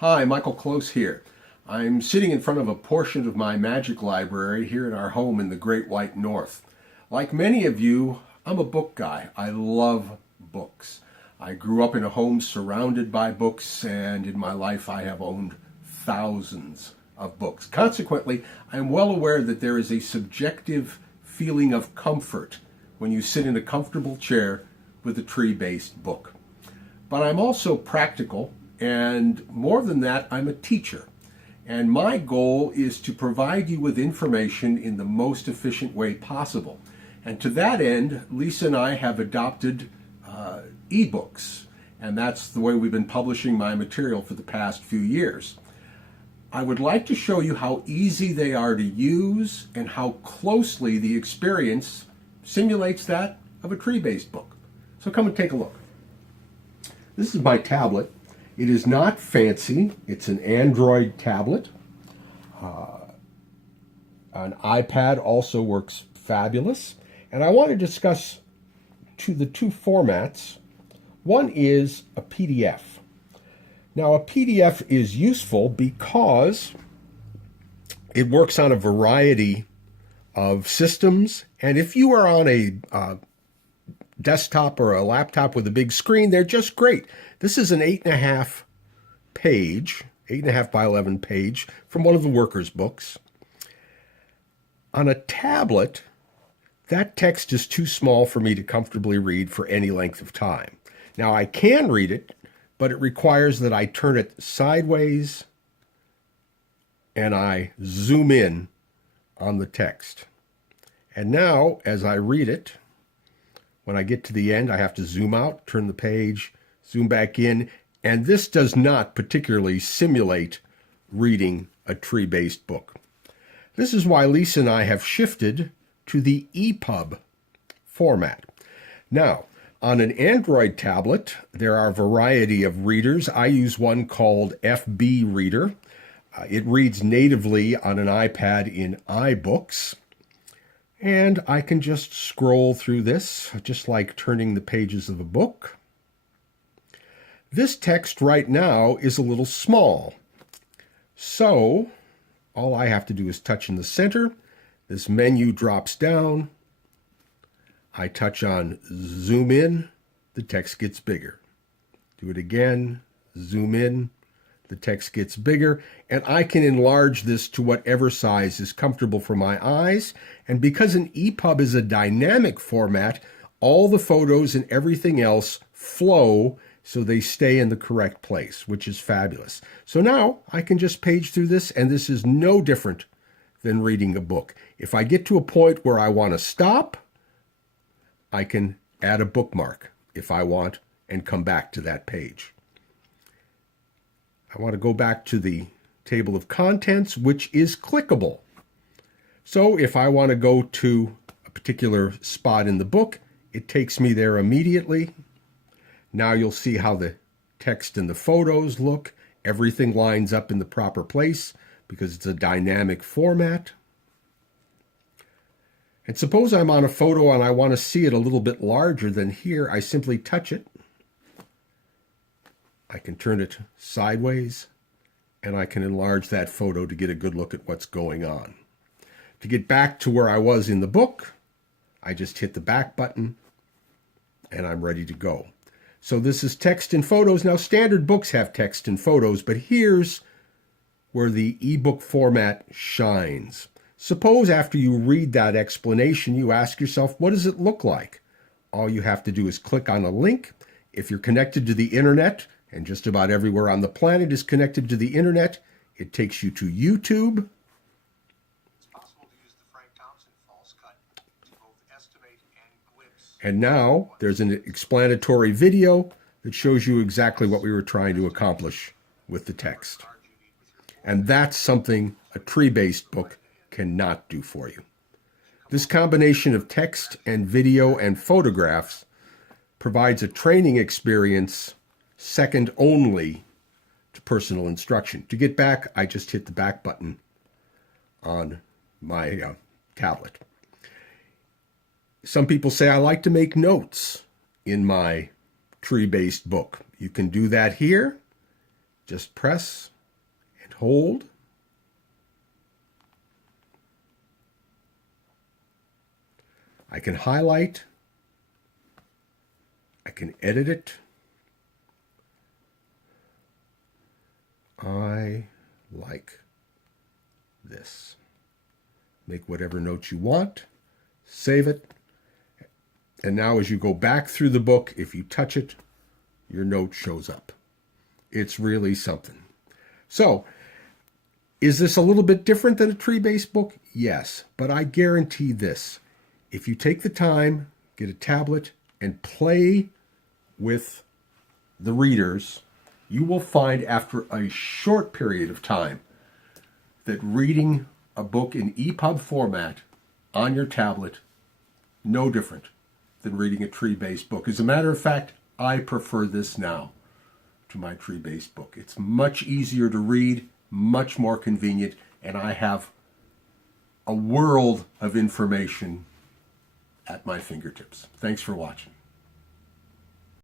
Hi, Michael Close here. I'm sitting in front of a portion of my magic library here in our home in the Great White North. Like many of you, I'm a book guy. I love books. I grew up in a home surrounded by books, and in my life I have owned thousands of books. Consequently, I'm well aware that there is a subjective feeling of comfort when you sit in a comfortable chair with a tree-based book. But I'm also practical, and more than that, I'm a teacher. And my goal is to provide you with information in the most efficient way possible. And to that end, Lisa and I have adopted ebooks. And that's the way we've been publishing my material for the past few years. I would like to show you how easy they are to use and how closely the experience simulates that of a tree-based book. So come and take a look. This is my tablet. It is not fancy. It's an Android tablet. An iPad also works fabulous. And I want to discuss the two formats. One is a PDF. Now, a PDF is useful because it works on a variety of systems. And if you are on a desktop or a laptop with a big screen, they're just great. This is an 8.5 page, 8.5 by 11 page from one of the workers' books. On a tablet, that text is too small for me to comfortably read for any length of time. Now, I can read it, but it requires that I turn it sideways and I zoom in on the text. And now, as I read it, when I get to the end, I have to zoom out, turn the page, zoom back in, and this does not particularly simulate reading a tree-based book. This is why Lisa and I have shifted to the EPUB format. Now, on an Android tablet, there are a variety of readers. I use one called FB Reader. It reads natively on an iPad in iBooks. And I can just scroll through this, just like turning the pages of a book. This text right now is a little small. So, all I have to do is touch in the center. This menu drops down. I touch on zoom in, the text gets bigger. Do it again, zoom in, the text gets bigger, and I can enlarge this to whatever size is comfortable for my eyes. And because an EPUB is a dynamic format, all the photos and everything else flow so they stay in the correct place, which is fabulous. So now I can just page through this, and this is no different than reading a book. If I get to a point where I want to stop, I can add a bookmark if I want and come back to that page. I want to go back to the table of contents, which is clickable. So if I want to go to a particular spot in the book, it takes me there immediately. Now you'll see how the text and the photos look. Everything lines up in the proper place because it's a dynamic format. And suppose I'm on a photo and I want to see it a little bit larger than here. I simply touch it. I can turn it sideways, and I can enlarge that photo to get a good look at what's going on. To get back to where I was in the book, I just hit the back button, and I'm ready to go. So this is text and photos. Now, standard books have text and photos, but here's where the ebook format shines. Suppose after you read that explanation, you ask yourself, what does it look like? All you have to do is click on a link. If you're connected to the internet, and just about everywhere on the planet is connected to the internet, it takes you to YouTube. It's possible to use the Frank Thompson false cut to both estimate and glimpse. And now there's an explanatory video that shows you exactly what we were trying to accomplish with the text. And that's something a tree-based book cannot do for you. This combination of text and video and photographs provides a training experience second only to personal instruction. To get back, I just hit the back button on my tablet. Some people say I like to make notes in my tree-based book. You can do that here. Just press and hold. I can highlight. I can edit it. I like this. Make whatever notes you want. Save it. And now as you go back through the book, if you touch it, your note shows up. It's really something. So, is this a little bit different than a tree-based book? Yes, but I guarantee this. If you take the time, get a tablet, and play with the readers, you will find after a short period of time that reading a book in EPUB format on your tablet, no different than reading a tree-based book. As a matter of fact, I prefer this now to my tree-based book. It's much easier to read, much more convenient, and I have a world of information at my fingertips. Thanks for watching.